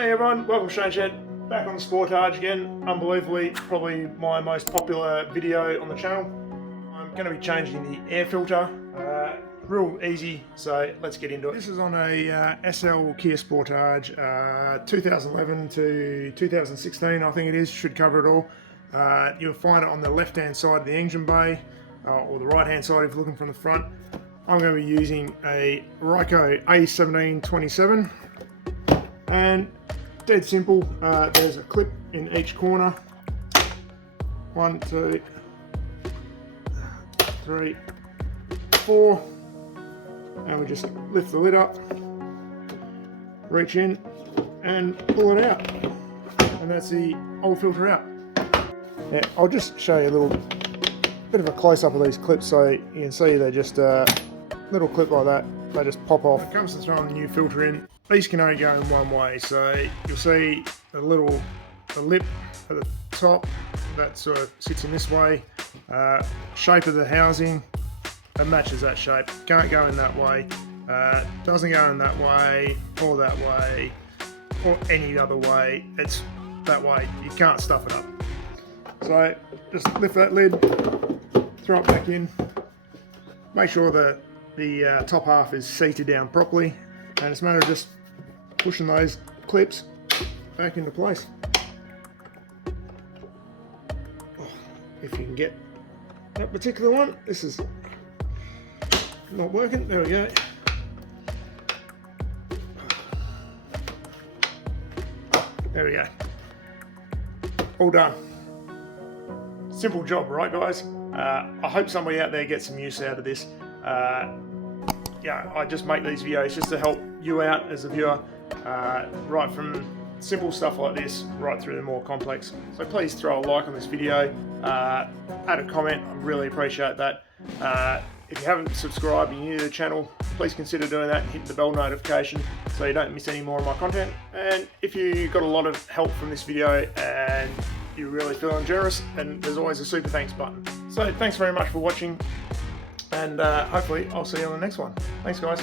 Hey everyone, welcome to Strange Shed. Back on the Sportage again. Unbelievably, probably my most popular video on the channel. I'm going to be changing the air filter. Real easy, so let's get into it. This is on a SL Kia Sportage 2011 to 2016, I think it is. Should cover it all. You'll find it on the left hand side of the engine bay, or the right hand side if you're looking from the front. I'm going to be using a Ryco A1727, and dead simple, there's a clip in each corner. 1, 2, 3, 4, and we just lift the lid up, reach in and pull it out, and that's the old filter out. Yeah, I'll just show you a little bit of a close-up of these clips so you can see they're just a little clip like that, they just pop off. When it comes to throwing the new filter in, these can only go in one way, so you'll see a lip at the top that sort of sits in this way. Shape of the housing, that matches that shape. Can't go in that way, doesn't go in that way, or any other way. It's that way, you can't stuff it up. So just lift that lid, throw it back in, make sure that the top half is seated down properly, and it's a matter of just pushing those clips back into place. If you can get that particular one, this is not working. There we go. There we go. All done. Simple job, right guys? I hope somebody out there gets some use out of this. Yeah, I just make these videos just to help you out as a viewer, right from simple stuff like this right through the more complex. So please throw a like on this video, add a comment, I really appreciate that. If you haven't subscribed and you're new to the channel, please consider doing that and hit the bell notification so you don't miss any more of my content. And if you got a lot of help from this video and you're really feeling generous, and there's always a super thanks button. So thanks very much for watching, and hopefully I'll see you on the next one. Thanks guys.